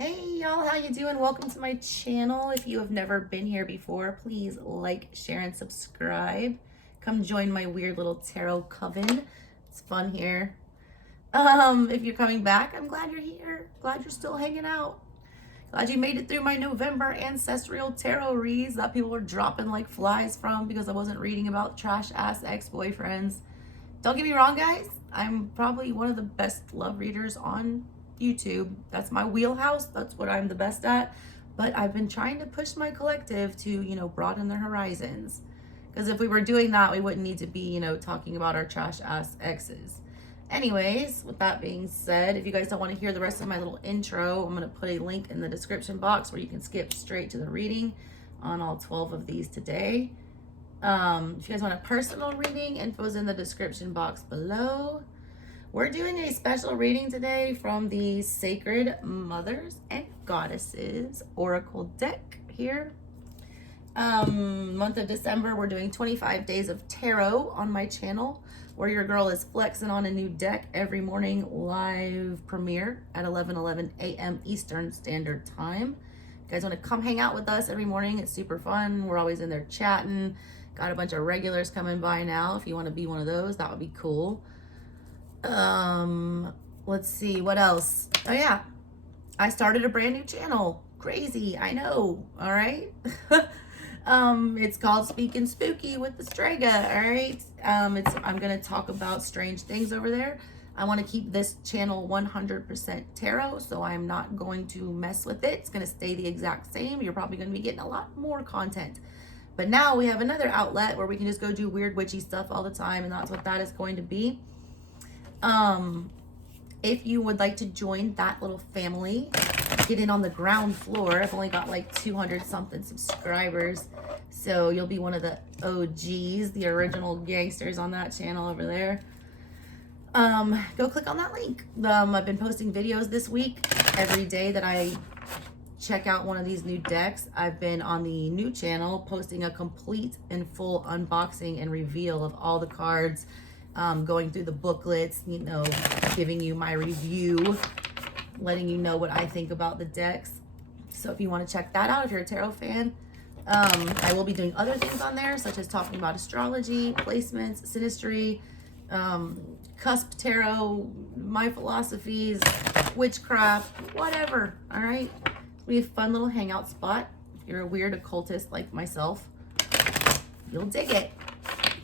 Hey y'all, how you doing? Welcome to my channel. If you have never been here before, please like, share, and subscribe. Come join my weird little tarot coven. It's fun here. If you're coming back, I'm glad you're here. Glad you're still hanging out. Glad you made it through my November ancestral tarot reads that people were dropping like flies from because I wasn't reading about trash ass ex-boyfriends. Don't get me wrong, guys. I'm probably one of the best love readers on YouTube. That's my wheelhouse. That's what I'm the best at. But I've been trying to push my collective to, broaden their horizons. Because if we were doing that, we wouldn't need to be, talking about our trash ass exes. Anyways, with that being said, if you guys don't want to hear the rest of my little intro, I'm going to put a link in the description box where you can skip straight to the reading on all 12 of these today. If you guys want a personal reading, info's in the description box below. We're doing a special reading today from the Sacred Mothers and Goddesses Oracle deck here. Month of December, we're doing 25 days of tarot on my channel, where your girl is flexing on a new deck every morning, live premiere at 11:11 a.m. Eastern Standard Time. You guys want to come hang out with us every morning? It's super fun. We're always in there chatting. Got a bunch of regulars coming by now. If you want to be one of those, that would be cool. Let's see what else. Oh yeah, I started a brand new channel. Crazy, I know. All right. It's called Speaking Spooky with the Strega. All right. I'm gonna talk about strange things over there. I want to keep this channel 100% tarot, so I'm not going to mess with it. It's gonna stay the exact same. You're probably gonna be getting a lot more content. But now we have another outlet where we can just go do weird witchy stuff all the time, and that's what that is going to be. If you would like to join that little family, get in on the ground floor. I've only got like 200 something subscribers, so you'll be one of the OGs, the original gangsters on that channel over there. Go click on that link. I've been posting videos this week. Every day that I check out one of these new decks, I've been on the new channel posting a complete and full unboxing and reveal of all the cards, going through the booklets, giving you my review, letting you know what I think about the decks. So if you want to check that out, if you're a tarot fan, I will be doing other things on there, such as talking about astrology, placements, synastry, cusp tarot, my philosophies, witchcraft, whatever. All right. We have a fun little hangout spot. If you're a weird occultist like myself, you'll dig it.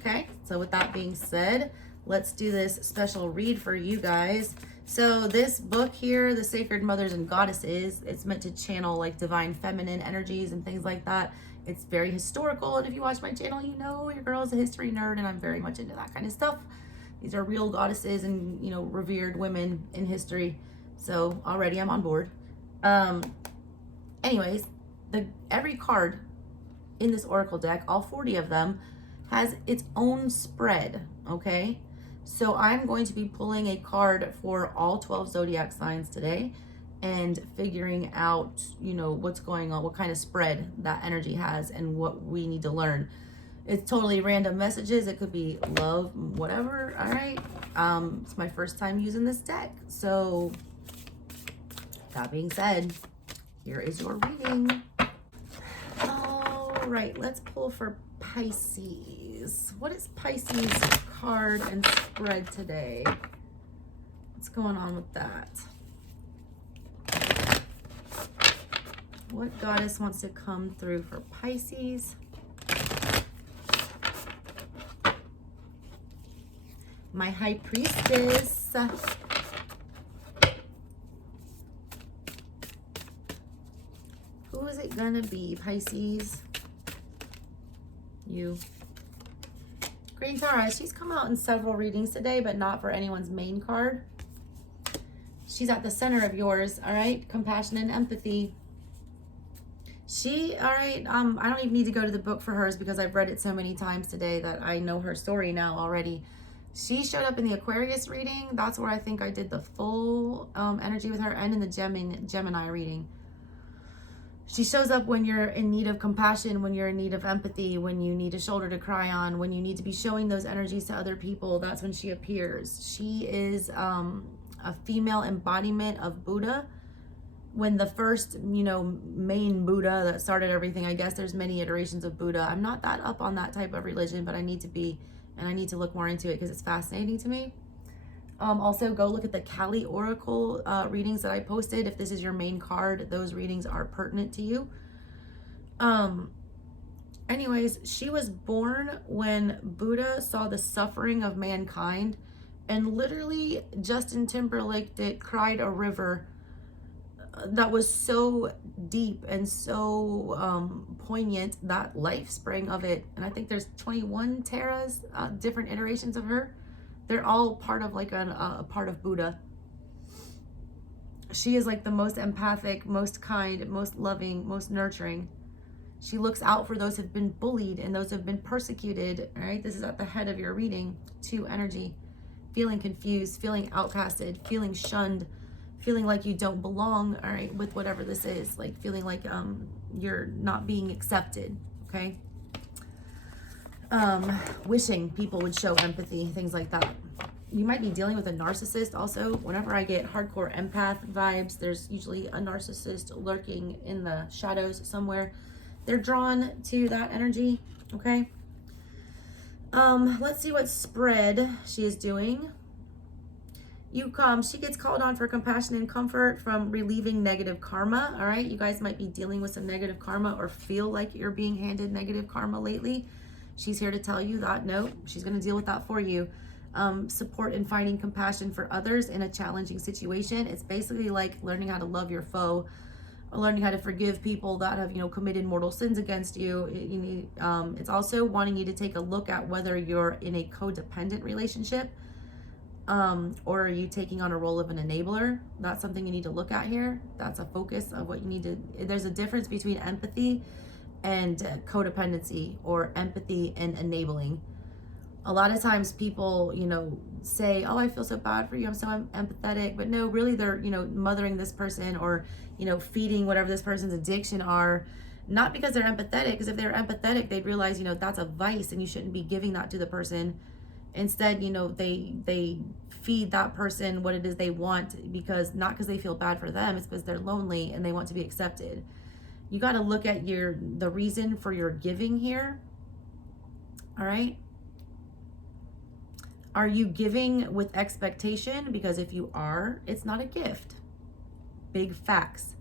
Okay, so with that being said, let's do this special read for you guys. So this book here, The Sacred Mothers and Goddesses, it's meant to channel like divine feminine energies and things like that. It's very historical, and if you watch my channel, you know your girl is a history nerd, and I'm very much into that kind of stuff. These are real goddesses and, revered women in history. So already I'm on board. Anyways, every card in this oracle deck, all 40 of them, has its own spread, okay? So I'm going to be pulling a card for all 12 zodiac signs today and figuring out, what's going on, what kind of spread that energy has and what we need to learn. It's totally random messages. It could be love, whatever, all right? It's my first time using this deck. So that being said, here is your reading. All right, let's pull for Pisces. What is Pisces card and spread today? What's going on with that? What goddess wants to come through for Pisces? My High Priestess. Who is it gonna be, Pisces? You. Green Tara, she's come out in several readings today, but not for anyone's main card. She's at the center of yours, all right? Compassion and empathy. All right, I don't even need to go to the book for hers because I've read it so many times today that I know her story now already. She showed up in the Aquarius reading. That's where I think I did the full energy with her, and in the Gemini reading. She shows up when you're in need of compassion, when you're in need of empathy, when you need a shoulder to cry on, when you need to be showing those energies to other people. That's when she appears. She is a female embodiment of Buddha, when the first, you know, main Buddha that started everything, I guess there's many iterations of Buddha. I'm not that up on that type of religion, but I need to be, and I need to look more into it because it's fascinating to me. Also, go look at the Kali Oracle readings that I posted. If this is your main card, those readings are pertinent to you. Anyways, she was born when Buddha saw the suffering of mankind, and literally Justin Timberlake cried a river that was so deep and so poignant, that life sprang of it. And I think there's 21 Taras, different iterations of her. They're all part of like a part of Buddha. She is like the most empathic, most kind, most loving, most nurturing. She looks out for those who've been bullied and those who've been persecuted. All right, this is at the head of your reading. 2 energy, feeling confused, feeling outcasted, feeling shunned, feeling like you don't belong, all right, with whatever this is, like feeling like you're not being accepted, okay? Wishing people would show empathy, things like that. You might be dealing with a narcissist also. Whenever I get hardcore empath vibes, there's usually a narcissist lurking in the shadows somewhere. They're drawn to that energy, okay? Let's see what spread she is doing. She gets called on for compassion and comfort from relieving negative karma. All right, you guys might be dealing with some negative karma or feel like you're being handed negative karma lately. She's here to tell you that no, she's going to deal with that for you. Support in finding compassion for others in a challenging situation. It's basically like learning how to love your foe, learning how to forgive people that have, you know, committed mortal sins against you. It's also wanting you to take a look at whether you're in a codependent relationship. Or are you taking on a role of an enabler? That's something you need to look at here. That's a focus of what you need to, there's a difference between empathy and codependency, or empathy and enabling. A lot of times people, you know, say, oh, I feel so bad for you, I'm so empathetic, but no, really they're, you know, mothering this person, or, you know, feeding whatever this person's addiction are, not because they're empathetic, because if they're empathetic, they'd realize, you know, that's a vice and you shouldn't be giving that to the person. Instead, you know, they feed that person what it is they want, because not because they feel bad for them, it's because they're lonely and they want to be accepted. You got to look at the reason for your giving here. All right. Are you giving with expectation? Because if you are, it's not a gift. Big facts.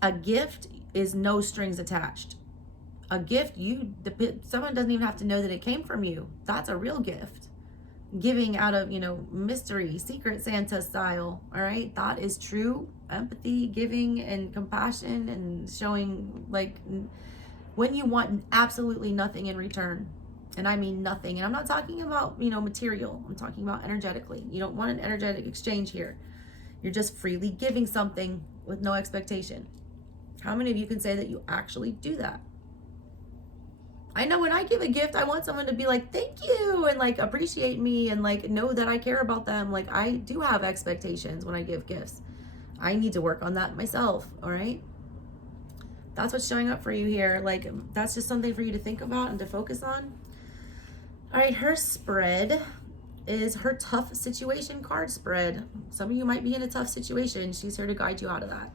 A gift is no strings attached. A gift, someone doesn't even have to know that it came from you. That's a real gift. Giving out of, you know, mystery, secret Santa style, all right? That is true empathy, giving, and compassion, and showing, like, when you want absolutely nothing in return. And I mean nothing. And I'm not talking about, you know, material. I'm talking about energetically. You don't want an energetic exchange here. You're just freely giving something with no expectation. How many of you can say that you actually do that? I know when I give a gift, I want someone to be like, thank you, and like appreciate me, and like know that I care about them. Like, I do have expectations when I give gifts. I need to work on that myself, all right? That's what's showing up for you here. Like, that's just something for you to think about and to focus on. All right, her spread is her tough situation card spread. Some of you might be in a tough situation. She's here to guide you out of that.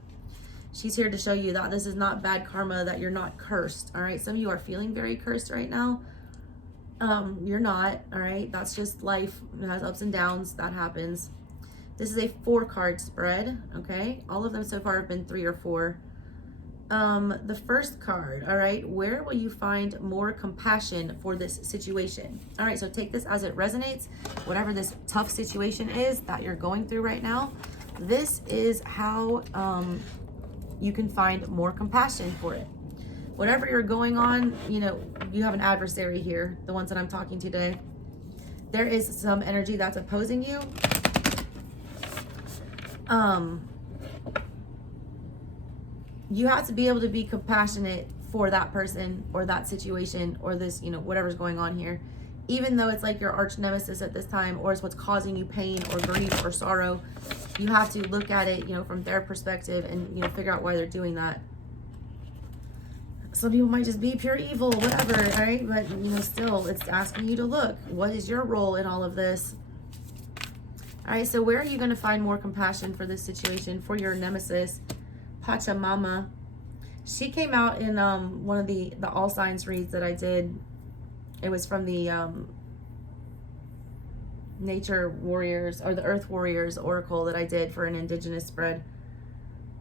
She's here to show you that this is not bad karma, that you're not cursed, all right? Some of you are feeling very cursed right now. You're not, all right? That's just life. It has ups and downs. That happens. This is a 4-card spread, okay? All of them so far have been 3 or 4. The first card, all right? Where will you find more compassion for this situation? All right, so take this as it resonates. Whatever this tough situation is that you're going through right now, this is how you can find more compassion for it. Whatever you're going on, you know, you have an adversary here, the ones that I'm talking to today. There is some energy that's opposing you. You have to be able to be compassionate for that person or that situation or this, you know, whatever's going on here. Even though it's like your arch nemesis at this time, or it's what's causing you pain or grief or sorrow, you have to look at it, you know, from their perspective and, you know, figure out why they're doing that. Some people might just be pure evil, whatever, all right? But, you know, still, it's asking you to look. What is your role in all of this? All right, so where are you going to find more compassion for this situation, for your nemesis? Pachamama. She came out in one of the all signs reads that I did. It was from the Nature Warriors, or the Earth Warriors Oracle that I did for an indigenous spread.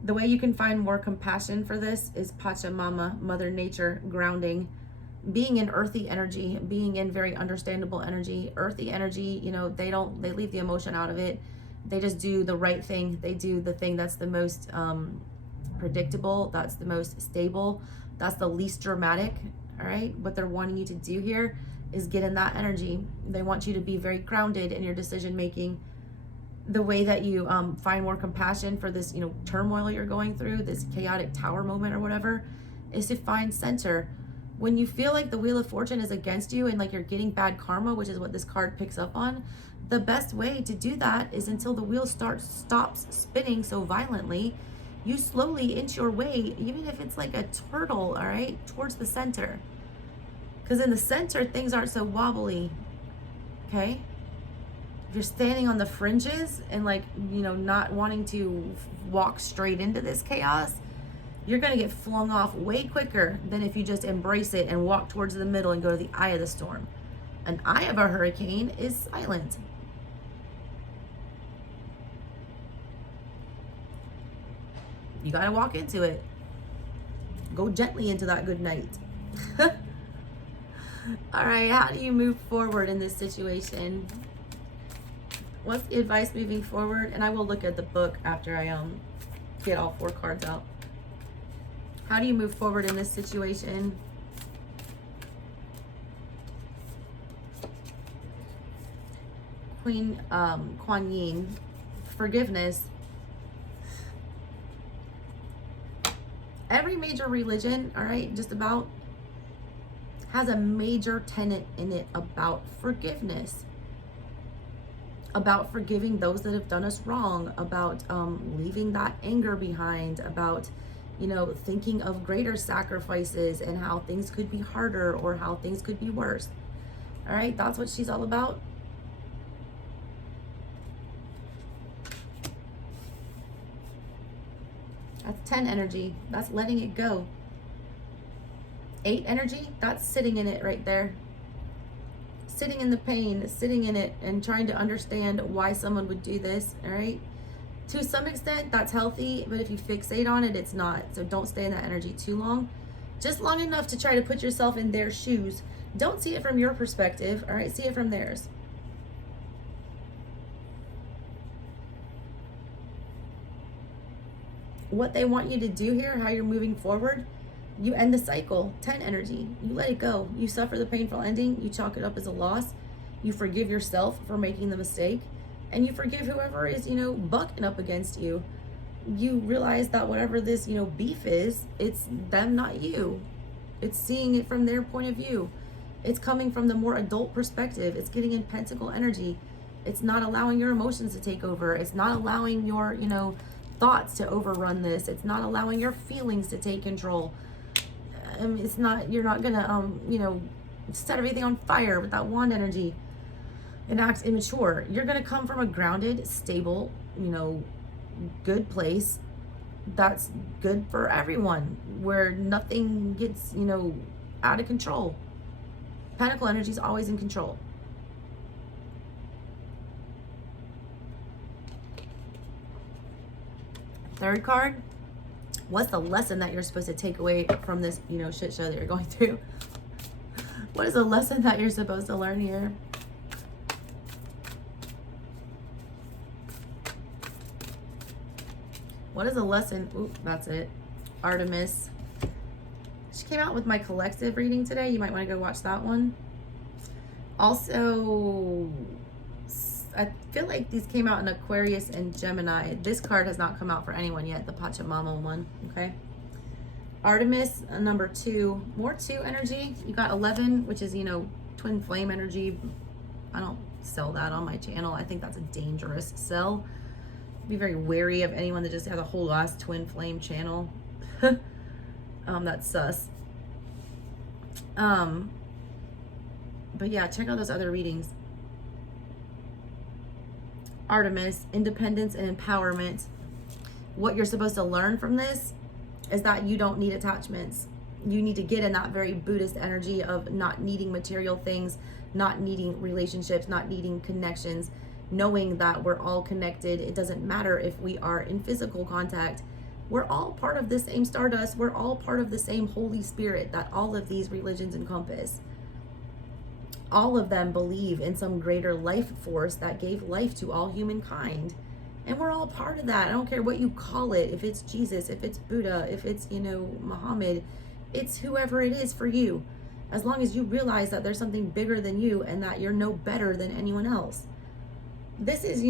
The way you can find more compassion for this is Pachamama, Mother Nature, grounding, being in earthy energy, being in very understandable energy. Earthy energy, you know, they leave the emotion out of it. They just do the right thing. They do the thing that's the most predictable, that's the most stable, that's the least dramatic. All right, what they're wanting you to do here is get in that energy. They want you to be very grounded in your decision making. The way that you find more compassion for this, you know, turmoil you're going through, this chaotic tower moment or whatever, is to find center. When you feel like the Wheel of Fortune is against you and like you're getting bad karma, which is what this card picks up on, the best way to do that is until the wheel stops spinning so violently, you slowly inch your way, even if it's like a turtle, all right, towards the center. Because in the center, things aren't so wobbly, okay? If you're standing on the fringes and like, you know, not wanting to walk straight into this chaos, you're going to get flung off way quicker than if you just embrace it and walk towards the middle and go to the eye of the storm. An eye of a hurricane is silent. You got to walk into it. Go gently into that good night. All right, how do you move forward in this situation? What's the advice moving forward? And I will look at the book after I get all 4 cards out. How do you move forward in this situation? Queen Kuan Yin, forgiveness. Every major religion, all right, just about, has a major tenet in it about forgiveness, about forgiving those that have done us wrong, about leaving that anger behind, about, you know, thinking of greater sacrifices and how things could be harder or how things could be worse. All right, that's what she's all about. That's 10 energy. That's letting it go. 8 energy, that's sitting in it right there. Sitting in the pain, sitting in it and trying to understand why someone would do this, all right? To some extent, that's healthy, but if you fixate on it, it's not. So don't stay in that energy too long. Just long enough to try to put yourself in their shoes. Don't see it from your perspective, all right? See it from theirs. What they want you to do here, how you're moving forward, you end the cycle. 10 energy. You let it go. You suffer the painful ending. You chalk it up as a loss. You forgive yourself for making the mistake. And you forgive whoever is, you know, bucking up against you. You realize that whatever this, you know, beef is, it's them, not you. It's seeing it from their point of view. It's coming from the more adult perspective. It's getting in pentacle energy. It's not allowing your emotions to take over. It's not allowing your, you know, thoughts to overrun this. It's not allowing your feelings to take control. It's not, you're not gonna, you know, set everything on fire with that wand energy and act immature. You're gonna come from a grounded, stable, you know, good place that's good for everyone, where nothing gets, you know, out of control. Pentacle energy is always in control. Third card, what's the lesson that you're supposed to take away from this, you know, shit show that you're going through? What is the lesson that you're supposed to learn here? What is a lesson? Oop, that's it. Artemis. She came out with my collective reading today. You might want to go watch that one. Also, I feel like these came out in Aquarius and Gemini. This card has not come out for anyone yet, the Pachamama one, okay? Artemis, number 2, more 2 energy. You got 11, which is, you know, twin flame energy. I don't sell that on my channel. I think that's a dangerous sell. Be very wary of anyone that just has a whole ass twin flame channel. That's sus. But yeah, check out those other readings. Artemis, independence and empowerment. What you're supposed to learn from this is that you don't need attachments. You need to get in that very Buddhist energy of not needing material things, not needing relationships, not needing connections, knowing that we're all connected. It doesn't matter if we are in physical contact. We're all part of the same stardust. We're all part of the same Holy Spirit that all of these religions encompass. All of them believe in some greater life force that gave life to all humankind. And we're all part of that. I don't care what you call it. If it's Jesus, if it's Buddha, if it's, Muhammad, it's whoever it is for you. As long as you realize that there's something bigger than you and that you're no better than anyone else. This is,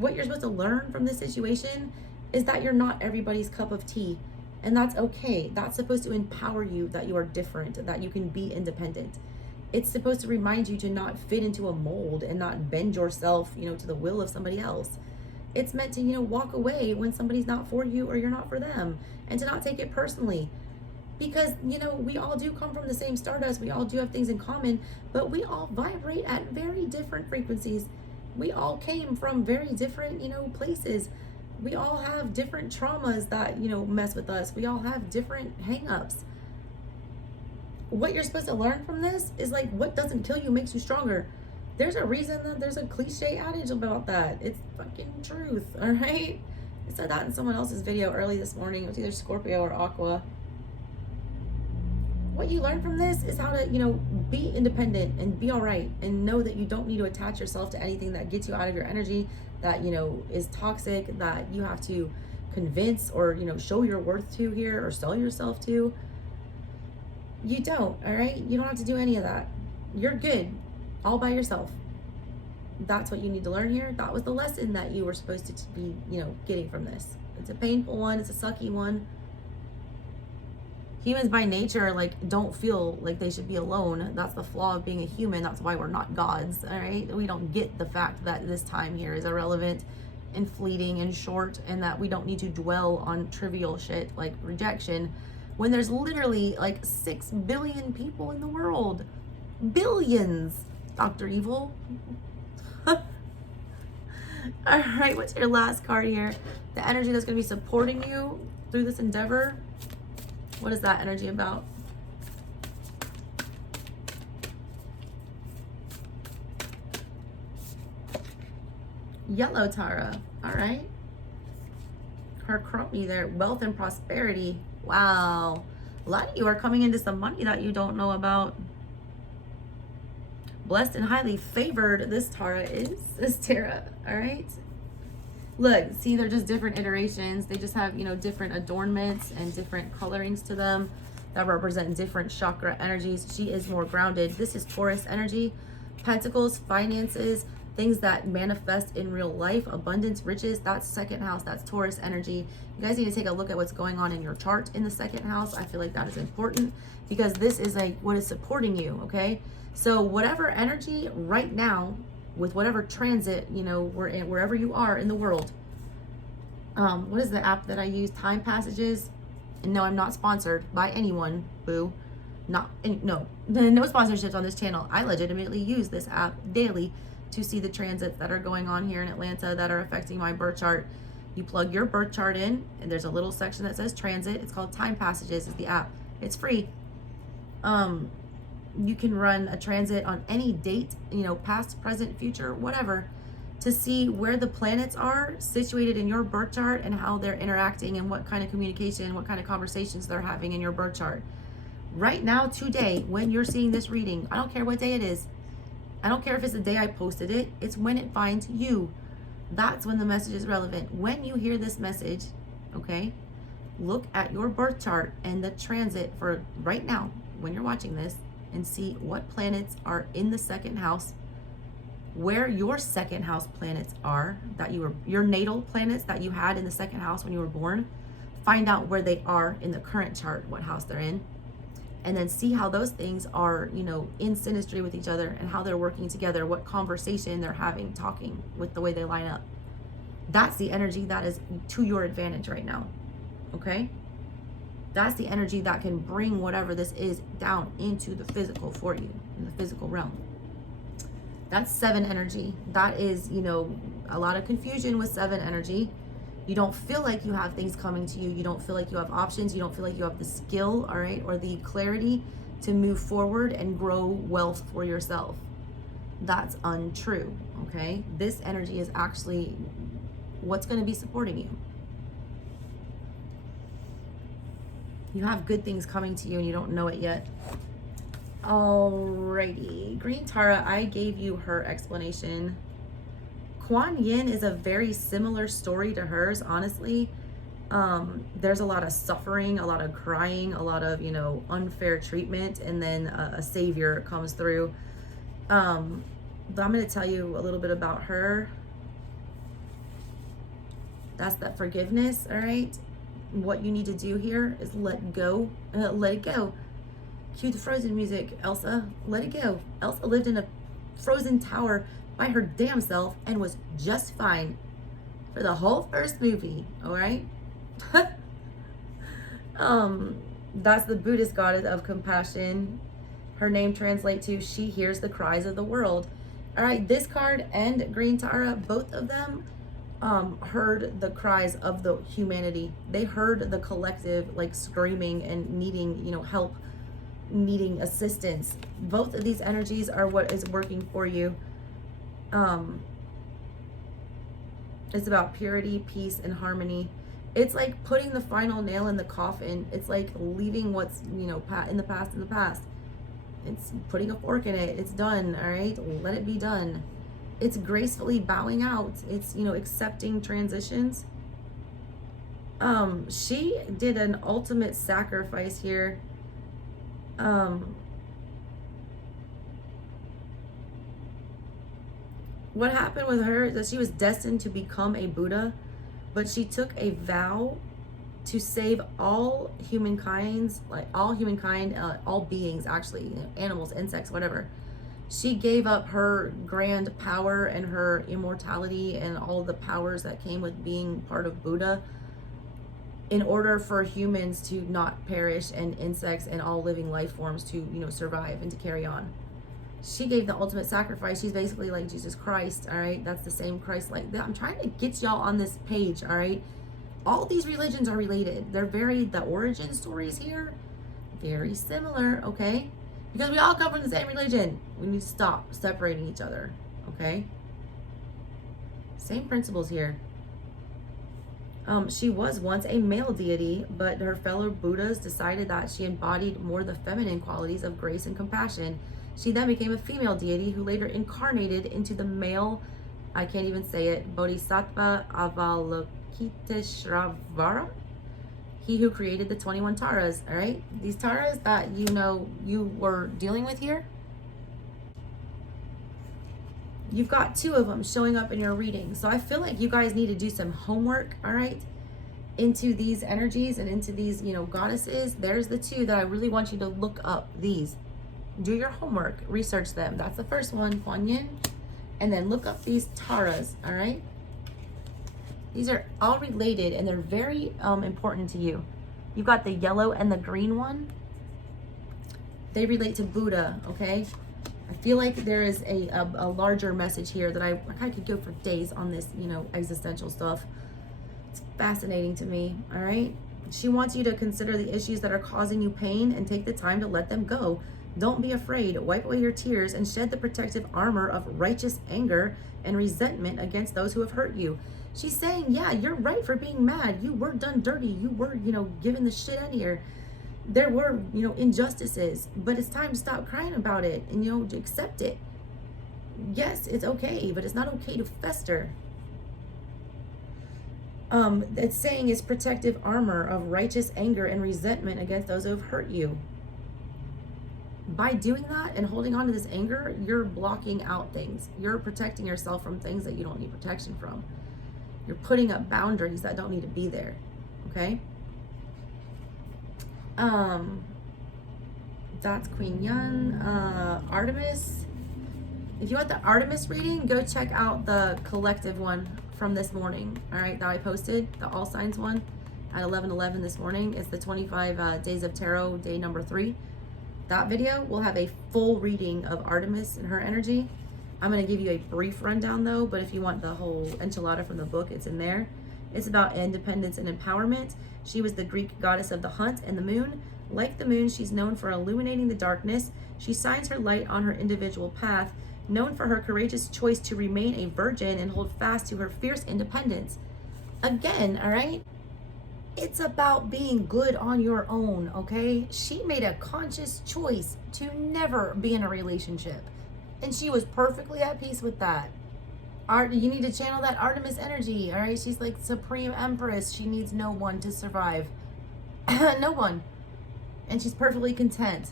what you're supposed to learn from this situation is that you're not everybody's cup of tea. And that's okay. That's supposed to empower you that you are different, that you can be independent. It's supposed to remind you to not fit into a mold and not bend yourself, to the will of somebody else. It's meant to, walk away when somebody's not for you or you're not for them, and to not take it personally. Because, we all do come from the same stardust. We all do have things in common, but we all vibrate at very different frequencies. We all came from very different, places. We all have different traumas that, mess with us. We all have different hang-ups. What you're supposed to learn from this is like, what doesn't kill you makes you stronger. There's a reason that there's a cliche adage about that. It's fucking truth, all right? I said that in someone else's video early this morning. It was either Scorpio or Aqua. What you learn from this is how to, be independent and be all right, and know that you don't need to attach yourself to anything that gets you out of your energy, that, is toxic, that you have to convince or, show your worth to here or sell yourself to. You don't, all right? You don't have to do any of that. You're good all by yourself. That's what you need to learn here. That was the lesson that you were supposed to be, getting from this. It's a painful one. It's a sucky one. Humans by nature, don't feel like they should be alone. That's the flaw of being a human. That's why we're not gods, all right? We don't get the fact that this time here is irrelevant and fleeting and short, and that we don't need to dwell on trivial shit like rejection, when there's literally 6 billion people in the world. Billions, Dr. Evil. All right, what's your last card here? The energy that's going to be supporting you through this endeavor. What is that energy about? Yellow Tara. All right. Her crony there. Wealth and prosperity. Wow. A lot of you are coming into some money that you don't know about. Blessed and highly favored, this Tara is. This Tara. All right. Look, see, they're just different iterations. They just have, different adornments and different colorings to them that represent different chakra energies. She is more grounded. This is Taurus energy. Pentacles, finances, things that manifest in real life, abundance, riches. That's second house. That's Taurus energy. You guys need to take a look at what's going on in your chart in the second house. I feel like that is important because this is what is supporting you, okay? So whatever energy right now, with whatever transit, we're in, wherever you are in the world. What is the app that I use? Time Passages. And no, I'm not sponsored by anyone. Boo. No sponsorships on this channel. I legitimately use this app daily to see the transits that are going on here in Atlanta that are affecting my birth chart. You plug your birth chart in, and there's a little section that says transit. It's called Time Passages is the app. It's free. You can run a transit on any date, past, present, future, whatever, to see where the planets are situated in your birth chart and how they're interacting and what kind of communication, what kind of conversations they're having in your birth chart. Right now, today, when you're seeing this reading, I don't care what day it is. I don't care if it's the day I posted it. It's when it finds you. That's when the message is relevant. When you hear this message, okay, look at your birth chart and the transit for right now, when you're watching this, and see what planets are in the second house, where your second house planets are, that your natal planets that you had in the second house when you were born. Find out where they are in the current chart, what house they're in, and then see how those things are, in synastry with each other and how they're working together, what conversation they're having, talking with the way they line up. That's the energy that is to your advantage right now, okay? That's the energy that can bring whatever this is down into the physical for you, in the physical realm. That's 7 energy. That is, a lot of confusion with 7 energy. You don't feel like you have things coming to you. You don't feel like you have options. You don't feel like you have the skill, all right, or the clarity to move forward and grow wealth for yourself. That's untrue, okay? This energy is actually what's going to be supporting you. You have good things coming to you and you don't know it yet. Alrighty, Green Tara, I gave you her explanation. Kuan Yin is a very similar story to hers, honestly. There's a lot of suffering, a lot of crying, a lot of, you know, unfair treatment, and then a savior comes through. But I'm going to tell you a little bit about her. That's that forgiveness, all right? What you need to do here is let go. Let it go. Cue the Frozen music, Elsa. Let it go. Elsa lived in a frozen tower by her damn self and was just fine for the whole first movie, all right? That's the Buddhist goddess of compassion. Her name translates to she hears the cries of the world. All right, this card and Green Tara, both of them heard the cries of the humanity. They heard the collective like screaming and needing, you know, help, needing assistance. Both of these energies are what is working for you. It's about purity, peace, and harmony. It's like putting the final nail in the coffin. It's like leaving what's, you know, in the past. It's putting a fork in it. It's done, all right? Let it be done. It's gracefully bowing out. It's, you know, accepting transitions. She did an ultimate sacrifice here. What happened with her is that she was destined to become a Buddha, but she took a vow to save all humankind, all beings, actually, you know, animals, insects, whatever. She gave up her grand power and her immortality and all the powers that came with being part of Buddha in order for humans to not perish and insects and all living life forms to, you know, survive and to carry on. She gave the ultimate sacrifice. She's basically like Jesus Christ, all right? That's the same Christ like that. I'm trying to get y'all on this page, all right? All these religions are related. They're the origin stories here, very similar, okay? Because we all come from the same religion. We need to stop separating each other, okay? Same principles here. She was once a male deity, but her fellow Buddhas decided that she embodied more the feminine qualities of grace and compassion. She then became a female deity who later incarnated into the male, I can't even say it, Bodhisattva Avalokiteshvara, he who created the 21 Taras, all right? These Taras that you know you were dealing with here, you've got 2 of them showing up in your reading. So I feel like you guys need to do some homework, all right, into these energies and into these, you know, goddesses. There's the 2 that I really want you to look up. These. Do your homework. Research them. That's the first one, Kuan Yin. And then look up these Taras, all right? These are all related and they're very important to you. You've got the yellow and the green one. They relate to Buddha, okay? I feel like there is a larger message here that I could go for days on this, you know, existential stuff. It's fascinating to me, all right? She wants you to consider the issues that are causing you pain and take the time to let them go. Don't be afraid. Wipe away your tears and shed the protective armor of righteous anger and resentment against those who have hurt you. She's saying, yeah, you're right for being mad. You were done dirty. You were, you know, given the shit in here. There were, you know, injustices, but it's time to stop crying about it and, you know, to accept it. Yes, it's okay, but it's not okay to fester. It's saying it's protective armor of righteous anger and resentment against those who have hurt you. By doing that and holding on to this anger, you're blocking out things. You're protecting yourself from things that you don't need protection from. You're putting up boundaries that don't need to be there, okay? That's Queen Yun. Artemis. If you want the Artemis reading, go check out the collective one from this morning, all right, that I posted, the All Signs one at 11:11 this morning. It's the 25 Days of Tarot, day number 3. That video will have a full reading of Artemis and her energy. I'm going to give you a brief rundown though, but if you want the whole enchilada from the book, it's in there. It's about independence and empowerment. She was the Greek goddess of the hunt and the moon. Like the moon, she's known for illuminating the darkness. She shines her light on her individual path, known for her courageous choice to remain a virgin and hold fast to her fierce independence. Again, all right? It's about being good on your own, okay? She made a conscious choice to never be in a relationship, and she was perfectly at peace with that. You need to channel that Artemis energy, all right? She's like supreme empress. She needs no one to survive. No one. And she's perfectly content.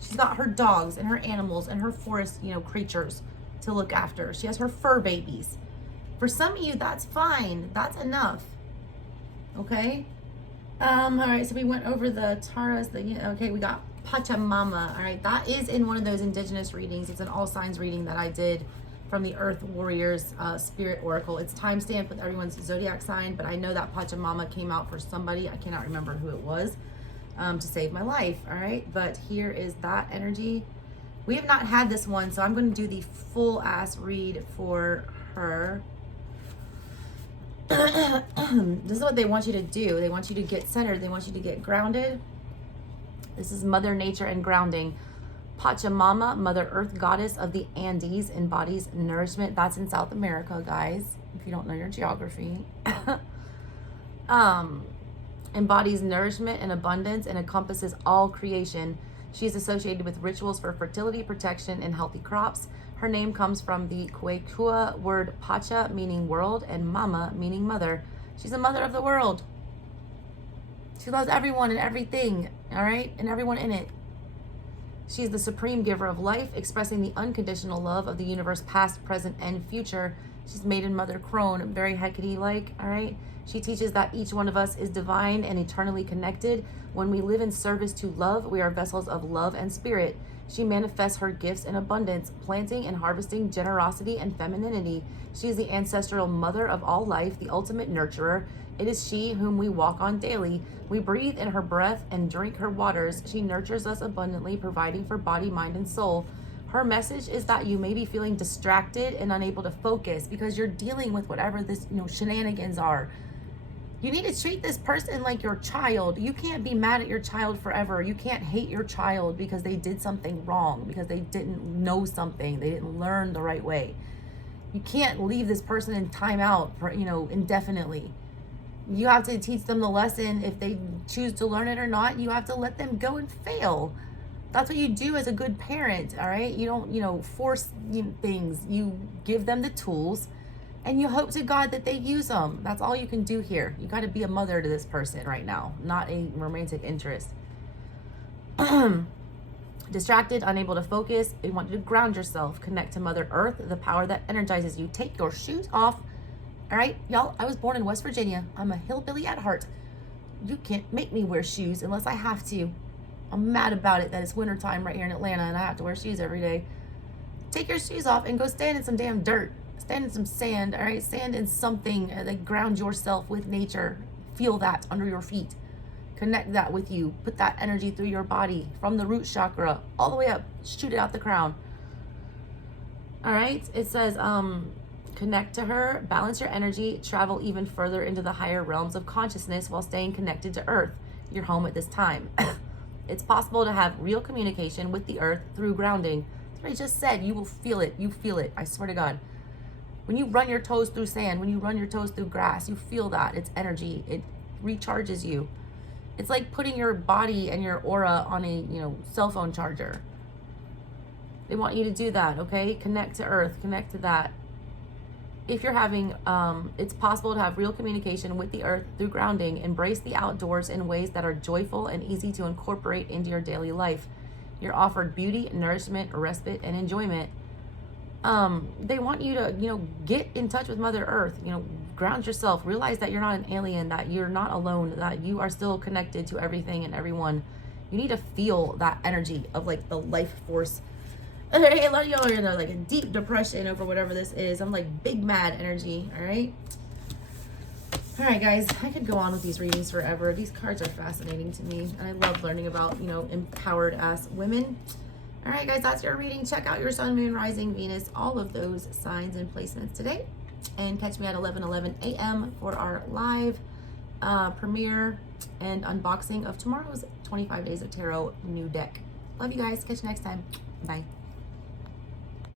She's got her dogs and her animals and her forest, creatures to look after. She has her fur babies. For some of you, that's fine. That's enough. Okay? All right, so we went over the Taras, okay, we got Pachamama. All right, that is in one of those indigenous readings. It's an all signs reading that I did from the Earth Warriors Spirit Oracle. It's timestamped with everyone's zodiac sign, but I know that Pachamama came out for somebody. I cannot remember who it was, to save my life. All right, but here is that energy. We have not had this one, so I'm going to do the full ass read for her. This is what they want you to do. They want you to get centered. They want you to get grounded. This is Mother Nature and grounding. Pachamama, Mother Earth Goddess of the Andes, embodies nourishment. That's in South America, guys, if you don't know your geography. Embodies nourishment and abundance and encompasses all creation. She's associated with rituals for fertility, protection, and healthy crops. Her name comes from the Quechua word Pacha, meaning world, and Mama, meaning mother. She's a mother of the world. She loves everyone and everything, all right, and everyone in it. She's the supreme giver of life, expressing the unconditional love of the universe, past, present, and future. She's Maiden Mother Crone, very Hecate-like, all right? She teaches that each one of us is divine and eternally connected. When we live in service to love, we are vessels of love and spirit. She manifests her gifts in abundance, planting and harvesting generosity and femininity. She is the ancestral mother of all life, the ultimate nurturer. It is she whom we walk on daily. We breathe in her breath and drink her waters. She nurtures us abundantly, providing for body, mind, and soul. Her message is that you may be feeling distracted and unable to focus because you're dealing with whatever this, shenanigans are. You need to treat this person like your child. You can't be mad at your child forever. You can't hate your child because they did something wrong, because they didn't know something, they didn't learn the right way. You can't leave this person in timeout for, indefinitely. You have to teach them the lesson. If they choose to learn it or not, you have to let them go and fail. That's what you do as a good parent, all right? You don't, force things. You give them the tools and you hope to God that they use them. That's all you can do here. You got to be a mother to this person right now, not a romantic interest. Distracted, unable to focus. You want you to ground yourself, connect to Mother Earth, the power that energizes you. Take your shoes off. All right, y'all, I was born in West Virginia. I'm a hillbilly at heart. You can't make me wear shoes unless I have to. I'm mad about it that it's wintertime right here in Atlanta and I have to wear shoes every day. Take your shoes off and go stand in some damn dirt. Stand in some sand, all right? Stand in something that ground yourself with nature. Feel that under your feet. Connect that with you. Put that energy through your body from the root chakra all the way up. Shoot it out the crown. All right? It says, connect to her, balance your energy, travel even further into the higher realms of consciousness while staying connected to Earth, your home at this time. It's possible to have real communication with the Earth through grounding. That's what I just said. You will feel it. You feel it. I swear to God. When you run your toes through sand, when you run your toes through grass, you feel that. It's energy. It recharges you. It's like putting your body and your aura on a, cell phone charger. They want you to do that, okay? Connect to Earth. Connect to that. If you're having, it's possible to have real communication with the Earth through grounding. Embrace the outdoors in ways that are joyful and easy to incorporate into your daily life. You're offered beauty, nourishment, respite, and enjoyment. They want you to, get in touch with Mother Earth, ground yourself, realize that you're not an alien, that you're not alone, that you are still connected to everything and everyone. You need to feel that energy of like the life force. A lot of y'all are in like a deep depression over whatever this is. I'm like big mad energy. All right. All right, guys, I could go on with these readings forever. These cards are fascinating to me. And I love learning about, empowered ass women. All right, guys, that's your reading. Check out your sun, moon, rising, Venus, all of those signs and placements today. And catch me at 11:11 a.m. for our live premiere and unboxing of tomorrow's 25 Days of Tarot new deck. Love you guys. Catch you next time. Bye.